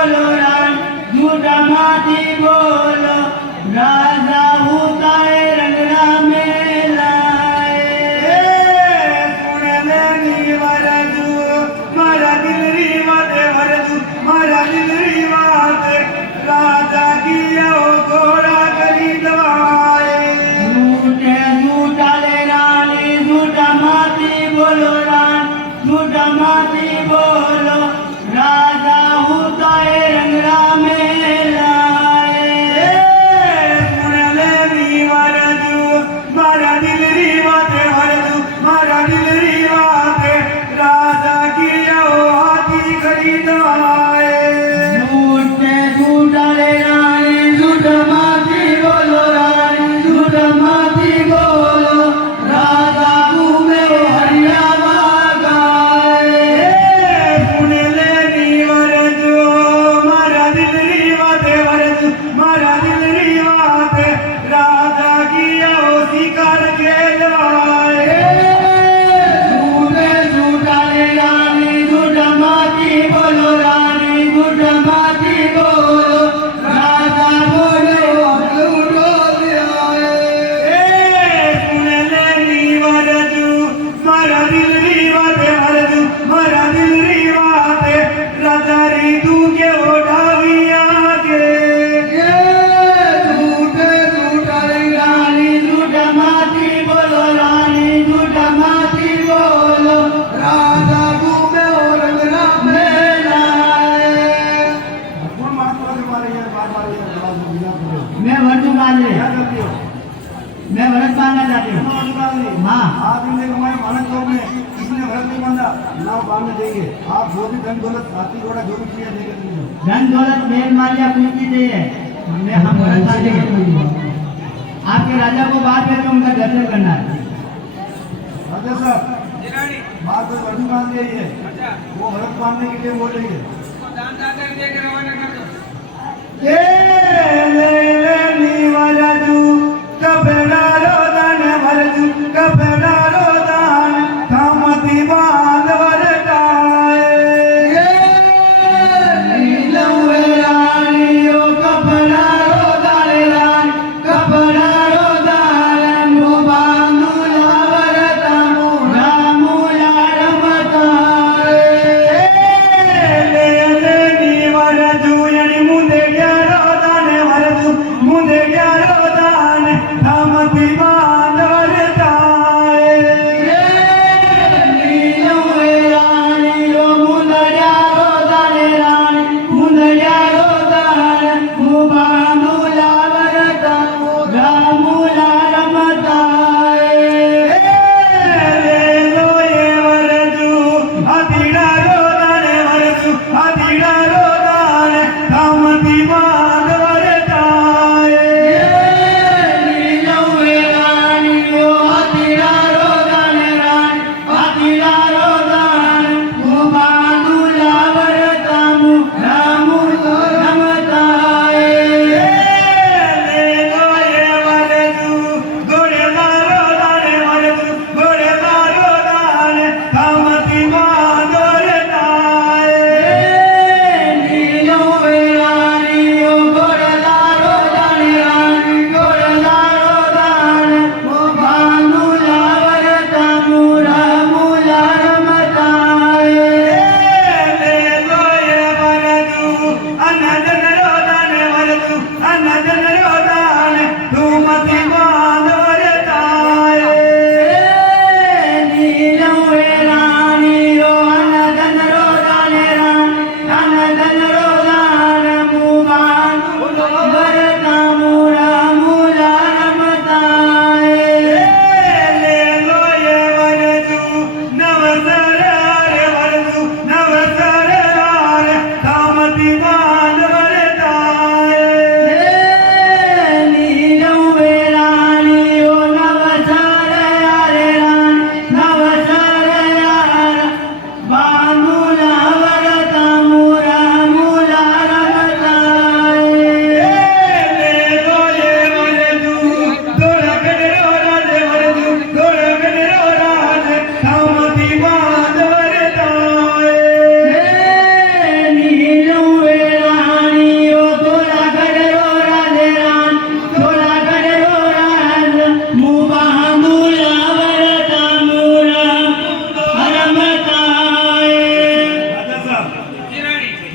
बोलो रान झूठा माती बोलो राजा उताए रंगना में लाए सुनले नी वरदू मारा दिल रीवाते वरदू मारा दिल रीवाते राजा की ओ घोड़ा खरीदवाए झूठे झूठा ले रानी झूठा माती बोलो रान झूठा माती बोलो राजा उताए रंगना में लाए सुनले नी वरदू मारा दिल रीवाते वरदू मारा दिल रीवाते राजा की ओ हाथी खरीदवाए झूठे झूठा ले रानी झूठा माती बोलो रानी झूठा माती बोलो राजा घूमे हरियाणा गाए सुनले नी वरदू मारा दिल रीवाते वरदू मारा दिल रीवाते राजा की ओ शिकार खेलवाए झूठे झूठा ले रानी झूठा माती बोलो रानी झूठा माती बोलो राजा बोले झूठो सुनले नी वरदू मारा दिल रीवाते वरदू मारा दिल रीवाते राजा रीतू के ओढ़ाविया के झूठे झूठा ले रानी झूठा माती बोलो रानी झूठा माती बोलो राजा घूमे रंगना में लाए कौन महात्मा मारे यार बार बार ये आवाज मिला करो मैं वर्जू मान ले क्या करती हो मैं भरत मानना चाहती हूँ हाँ आप इन लोग हमारे मानक चौक में किसने भरत नहीं बांधा नाव बांधने देंगे आप जो भी धन दौलत हाथी घोड़ा जो भी चाहिए देंगे तुमको धन दौलत मेल मालिया कुछ भी चाहिए हमने हम भरत मान लेंगे आपके राजा को बात करके उनका दर्शन करना है राजा साहब बात तो वर्दी बांध गई है वो भरत बांधने के लिए बोल रही है ले नी वरदू कपड़ा रोदन वरदू कपड़ा रोदन थामती बांध वरदाए नीलम रानी ओ कपड़ा रोदाले रान कपड़ा रोदाले मुबानु लावरता मुला रमतारे ले नी वरदू यनी मुंदे रोदन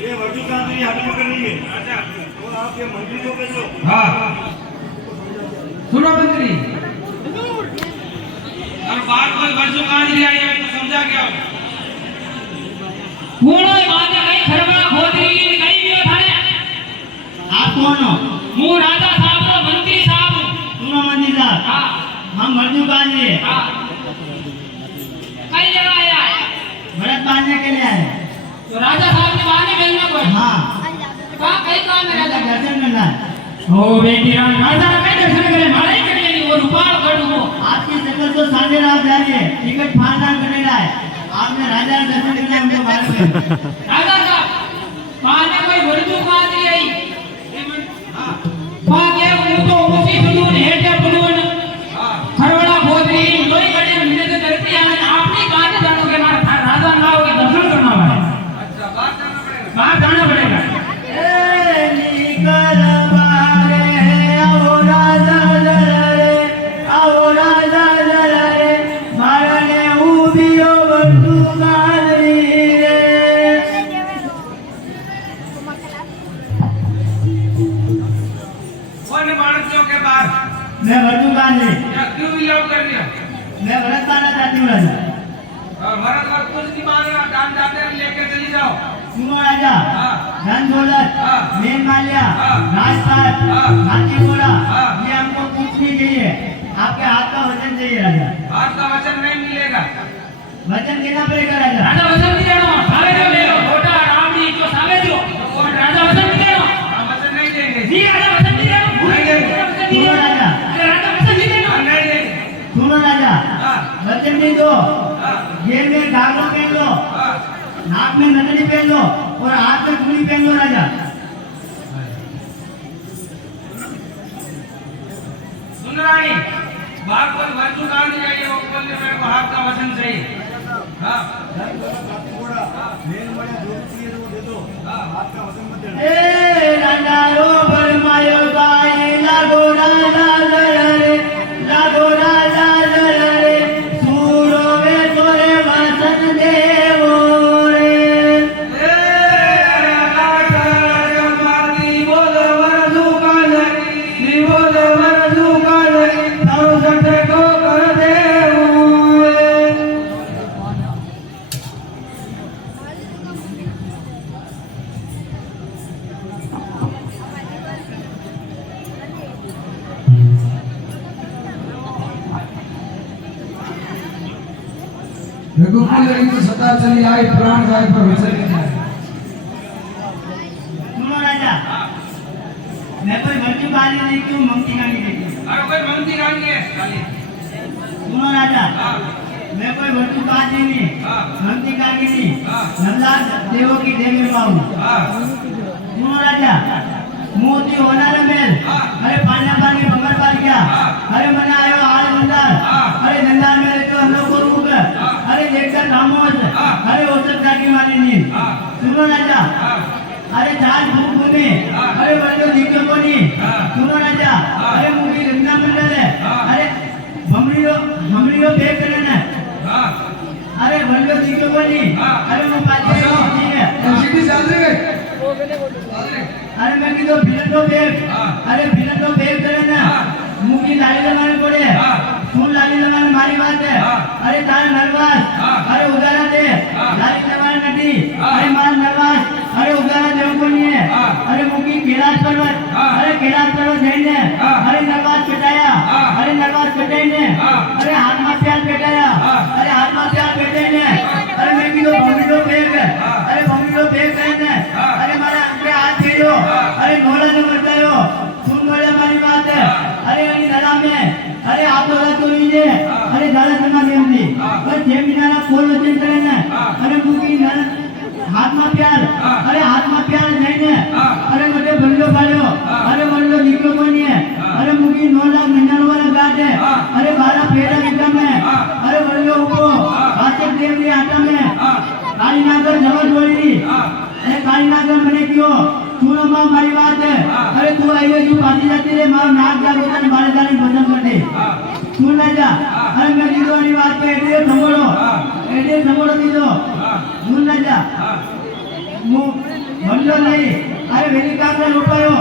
ये वर्जू कांतरी हाथ पकड़ लीजिए। अच्छा। और आप ये मंत्री को भेजो। हाँ सुनो मंत्री और बात कोई वर्षों कहाँ नहीं आई है तो समझा क्या हो कौन है माने कहीं खरवा खोदरी की कहीं भी थाने आप कौन हो? मु राजा साहब रो मंत्री साहब सुनो मंत्री साहब, हां हम मर्दू बांधे हां कई जगह आया है भरत बांधने के लिए आए। तो राजा साहब ने बहाने मिलना कोई हाँ, कहां कई काम है राजा दर्शन करना है। ओ बेटी राजा का दर्शन करे मारे करने नहीं वो रुपाल करूं आपकी शक्ल तो सामने आ जा रही है, टिकट फाड़ना करेगा है। आपने राजा का दर्शन करना हमको मालूम है। राजा साहब बहाने कोई वर्जू कहां दी आई बागे वो तो उसी सुनून हेटे पुनून खरवड़ा खोदरी लोई कड़े मिले तो धरती आने आपने कहां से जानोगे मारा राजा नाव के दर्शन करना है अच्छा बात बाहर जाना पड़ेगा जाना पड़ेगा ए निकल मारे आओ राजा जरे, आओ राजा जरे, मारने उबियो वर्दू कांदरी रे। कौन मानस के बाहर मैं वर्दू कांदरी, या क्यों विलोप कर दिया मैं भरत बांधना चाहती हूँ राजा। मरद वक्त कुछ नहीं मांगना दान जाते लेके चली जाओ सुनो राजा, हाँ। धन दौलत, हाँ। मेल माल्या, हाँ। राजपाट, हाँ। हाथी घोड़ा, हाँ। ये हमको कुछ नहीं चाहिए। आपके हाथ का वचन चाहिए राजा। आपका वचन नहीं मिलेगा वचन देना पड़ेगा राजा। राजा वचन नहीं देना सावे जो ले लो छोटा रामजी को सावे जो और राजा वचन नहीं देना हम वचन नहीं देंगे जी राजा वचन नहीं देना नहीं देंगे। वचन नहीं सुनो देना राजा, अरे राजा वचन नहीं देना हम नहीं देंगे सुनो राजा, हाँ वचन नहीं दो, हाँ जेब में गागरो पहन लो, हाँ नाक में नथनी पहन लो और हाथ में चूड़ी पहन लो राजा। सुन रानी बात कोई वर्षों कहाँ नहीं आई है वो बोलने मेरे को हाथ का वचन चाहिए हाँ धन दौलत हाथी घोड़ा मेल मड़िया जो भी चाहिए तो वो दे दो। हाथ का वचन मत देना। ए राजा रो बरमायो गाय लागो राजा जरे, लागो राजा जरे, सूरो वे तोरे वचन देवो रे। रघुकुल की सदा चली आई प्राण जाए पर वचन नहीं जाए। सुनो राजा, मैं कोई वर्दी बाली नहीं क्यों मंगती गानी देखी। अरे कोई मंगती रानी है खाली सुनो राजा, हाँ मैं कोई वर्दी बाली नहीं, हाँ। मंगती गानी नहीं, हाँ। नल्ला देवों की देवी माँ। हाँ सुनो राजा, मोती होना रे मेल, हाँ। अरे पानी पानी बंगर पार क्या, हाँ। अरे मने आयो आल बंदार, हाँ। अरे नंदार मेरे तो हम लोग को रुक, हाँ। अरे देखकर खामोश, हाँ। अरे ओसर जाकी मानी नहीं। हाँ। सुनो राजा, हाँ अरे जाज भूमि, हाँ। अरे वर्दो दिक्कत को नहीं। हाँ। सुनो राजा, हाँ। अरे मुझे गंगा मंडल है, हाँ। अरे भमरियो बेच करे ना, हाँ अरे वर्दो दिक्कत को नहीं। हाँ। अरे वो पाचे नहीं है। एलसीडी चल रही है। अरे मैं किधर बिलटो बेग, हाँ। अरे बिलटो बेग करे ना, हाँ। मुझे लाली लगाने पड़े, हाँ। सुन लाली लगाने मारी बात है। हाँ। अरे तार नरवास, हाँ। अरे उदारा दे, हाँ। लाली लगाने नटी, हाँ। अरे मारा नरवास, अरे उदारा देव को नहीं है। हाँ। अरे मुझे कैलाश पर्वत, हाँ। अरे कैलाश पर्वत जाइने, हाँ। अरे नरवास कटाया, हाँ। अरे नरवास कटाइने, हाँ। अरे हाथ में प्यार बेटाया, हाँ। अरे हाथ में प्यार बेटाइने, अरे मैं किधर भमरियो बेग, हाँ। अरे भमरियो बेग कहने, हाँ। अरे मारा अंकल हाथ भेजो, हाँ। अरे घोड़ा जो बतायो, सुन बोले हमारी बात है। अरे अली नला में, अरे आप लोग तो लीजिए, हाँ। अरे दादा समा देवली, हाँ। बस जे बिना कोल वचन करे ना, हाँ। अरे मुकी नल हाथ में प्यार, हाँ। अरे हाथ में प्यार नहीं ने, हाँ। अरे मुझे बल्लो पालो, हाँ। अरे बल्लो निकलो कोनी है, हाँ। अरे मुकी 9,99 वाला गाट है, हाँ। अरे 12 फेरा विक्रम है, हाँ। अरे बल्लो ऊपर, हाँ। आचक देवली आटा में, हाँ काली नागर जबर जोड़ी, हाँ अरे काली नागर बने क्यों, सुनो माँ हमारी बात है। हाँ। अरे तू आई है, तू पासी जाती रे, मारो नाक जागो तने बारे जाने भजन कर दे। हाँ सुन ना जा, हाँ। अरे मैं दीदो वाली बात पे एडियो थमोड़ो, हाँ। एडियो थमोड़ो दीदो, हाँ सुन ना जा, हाँ मु मंडल नहीं अरे वेली का से रुपयो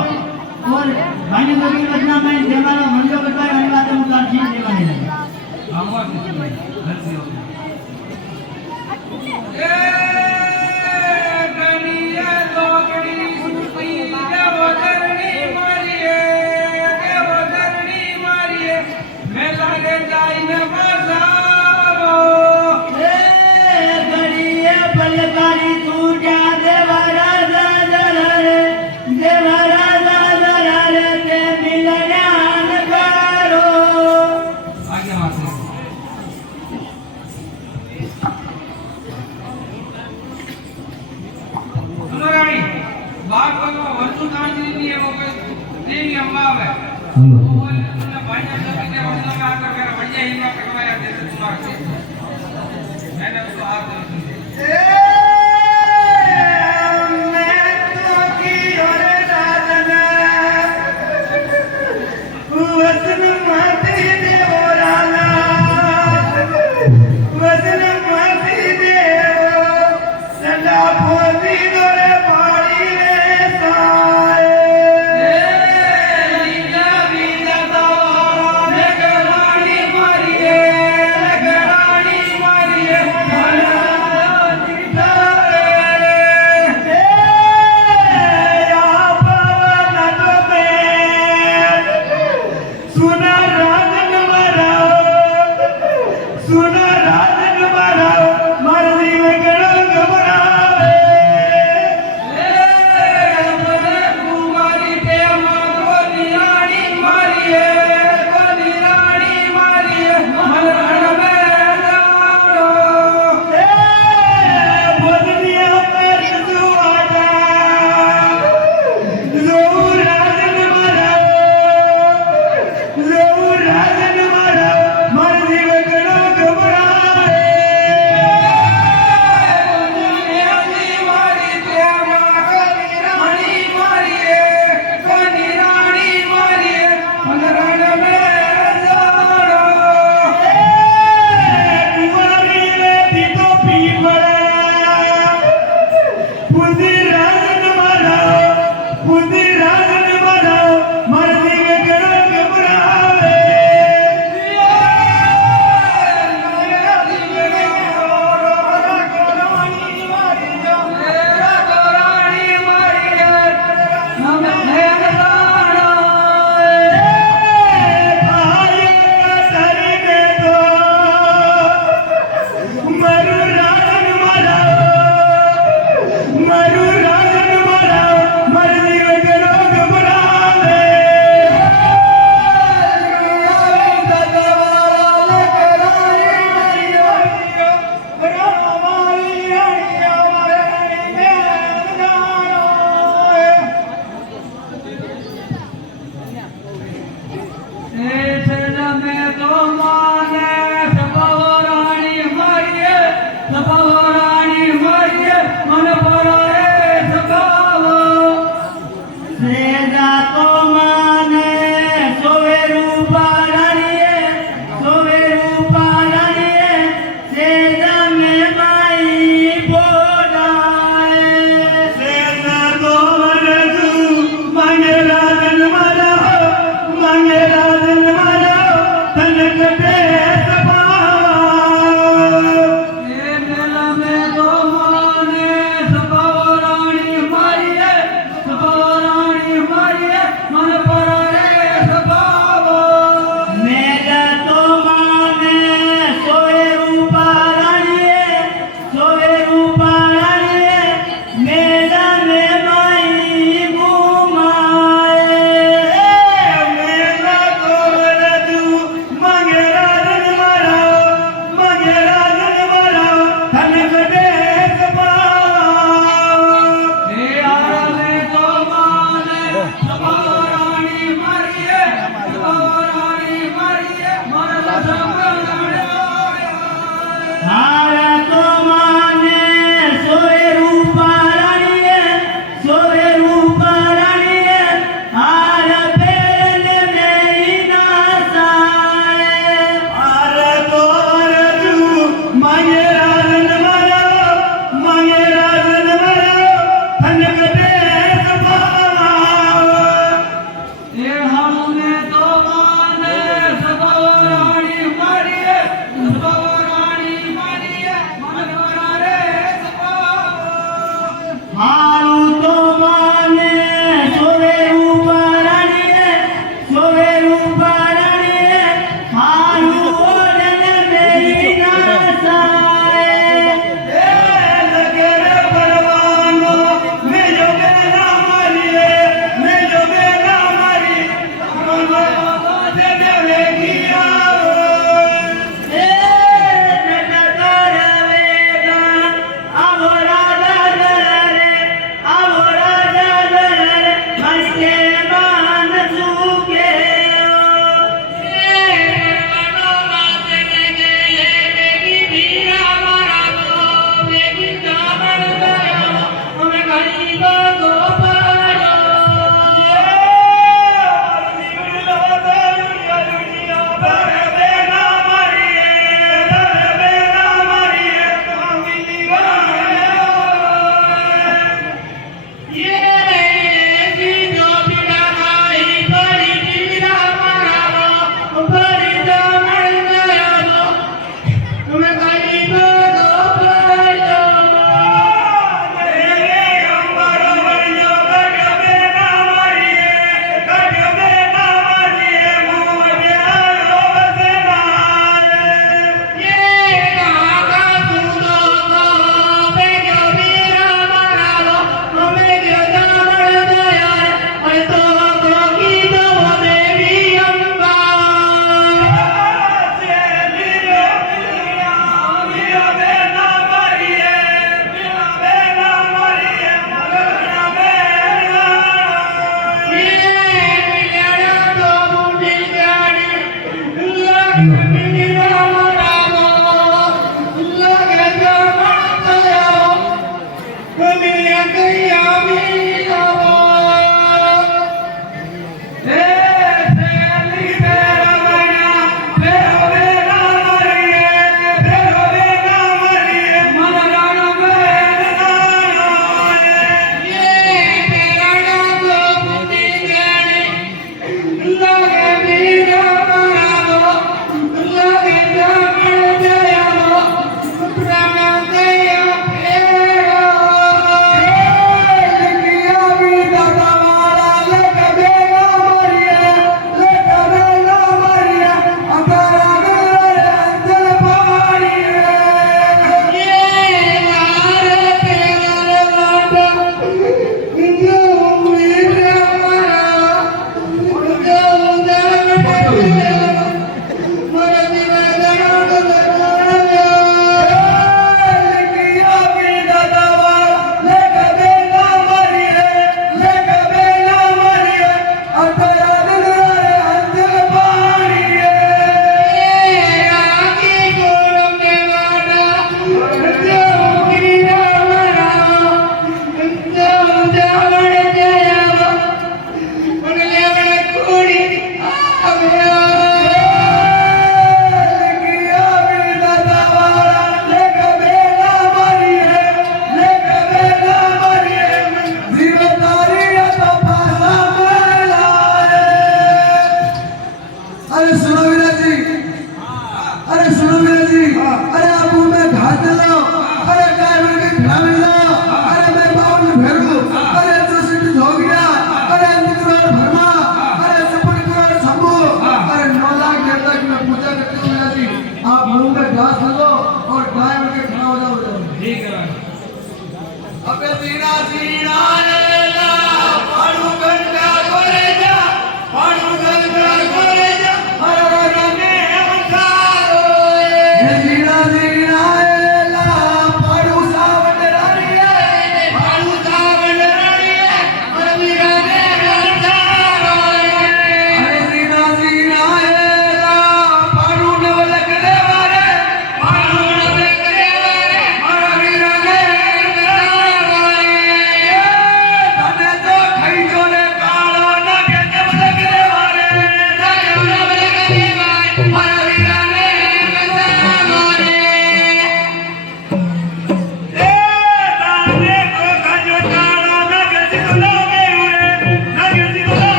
और भाई ने कभी रचना में जमाना मंडल करता है अनिवार्य मुतार चीज नहीं माने नहीं आवाज नहीं हंसी हो ए गनिया लोकड़ी सुपी देवधरणी मारिए मैं लागे जाई न बजावो ए गड़िए पलकारी तू जा देवरा रे ते मिलन्यान करो आगे मासे सुनराणी बात को वर्षों कांच नहीं है वो कोई देवी अम्मा है